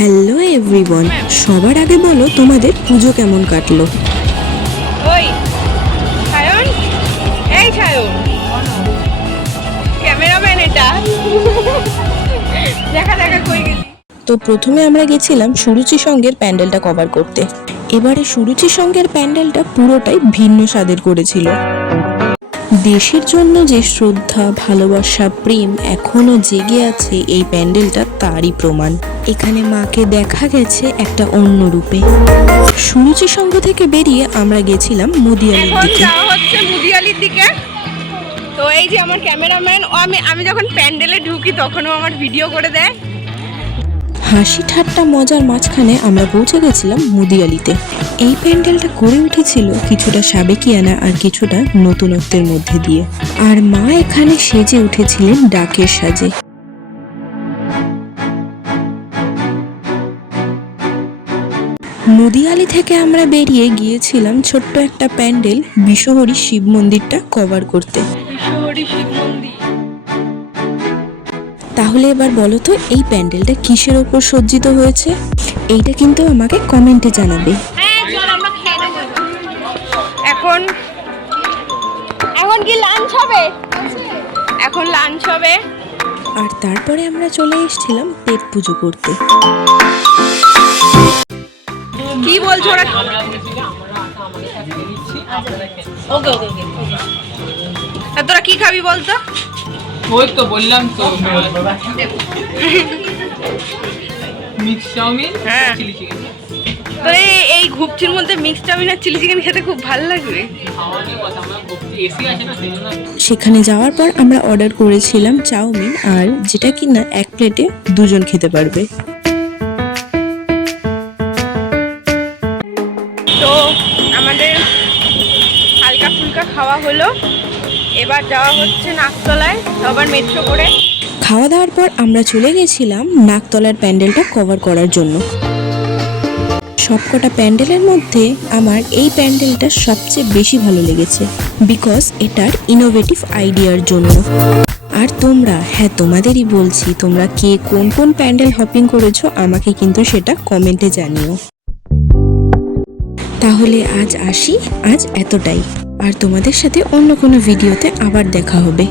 Hello everyone, সবার আগে বলো তোমাদের পুজো কেমন কাটলো? ওই সায়ন, এই সায়ন, ক্যামেরাম্যান এটা দেখা দেখা কই গেলি? তো প্রথমে আমরা গেছিলাম সুরুচি সঙ্গের প্যান্ডেলটা কভার করতে। এবারে সুরুচি সঙ্গের প্যান্ডেলটা পুরোটাই ভিন্ন স্বাদের করেছিল। দেশের জন্য যে শ্রদ্ধা, ভালোবাসা, প্রেম এখনো জেগে আছে এই প্যান্ডেলটা তারই প্রমাণ। এখানে মাকে দেখা গেছে একটা অন্য রূপে। সুরুচি সংঘ থেকে বেরিয়ে আমরা গেছিলাম মুদিয়ালির এখন দিকে। যাওয়া হচ্ছে মুদিয়ালির দিকে। তো এই যে আমার ক্যামেরাম্যান, ও আমি যখন প্যান্ডেলে ঢুকি তখনও আমার ভিডিও করে দেয়। হাসি ঠাট্টা মজার মাঝখানে আমরা পৌঁছে গেছিলাম মুদিয়ালিতে। এই প্যান্ডেলটা গড়ে উঠেছিল কিছুটা সাবেকিয়ানা আর কিছুটা নতুনত্বের মধ্যে দিয়ে। আর মা এখানে সেজে উঠেছিলেন ডাকের সাজে। মুদিয়ালি থেকে আমরা বেরিয়ে গিয়েছিলাম ছোট্ট একটা প্যান্ডেল বিশ্বহরি শিব মন্দিরটা কভার করতে। বিশ্বহরি শিব মন্দির। তাহলে এবার বলো তো এই প্যান্ডেলটা কিসের ওপর সজ্জিত হয়েছে? এইটা কিন্তু আমাকে কমেন্টে জানাবে। এখন কি লাঞ্চ হবে? এখন লাঞ্চ হবে। আর তারপরে আমরা চলে এসেছিলাম পেট পুজো করতে। কি বলছো ওরা? তোরা কি খাবি বলতো? ওই তো বললাম তো মিক্স চাউমিন, হ্যাঁ। Chilli chicken. তো এই ঘুপচির মধ্যে মিক্স চাউমিন আর চিলি চিকেন খেতে খুব ভালো লাগবে। আমাদের কথা আমরা এসি আছে না সেই জন্য। সেখানে যাওয়ার পর আমরা অর্ডার করেছিলাম চাউমিন, আর যেটা কিনা এক প্লেটে দুজন খেতে পারবে। তো আমাদের হালকা ফুলকা খাওয়া হলো, এবার যাওয়া হচ্ছে নাকতলায়, আবার মেট্রো করে। খাওয়া দাওয়ার পর আমরা চলে গেছিলাম নাকতলার প্যান্ডেলটা কভার করার জন্য। সবকটা প্যান্ডেলের মধ্যে আমার এই প্যান্ডেলটা সবচেয়ে বেশি ভালো লেগেছে, বিকজ এটার ইনোভেটিভ আইডিয়ার জন্য। আর তোমরা, হ্যাঁ তোমাদেরই বলছি, তোমরা কে কোন কোন প্যান্ডেল হপিং করেছো আমাকে কিন্তু সেটা কমেন্টে জানিও। তাহলে আজ আসি, আজ এতটাই। আর তোমাদের সাথে অন্য কোনো ভিডিওতে আবার দেখা হবে।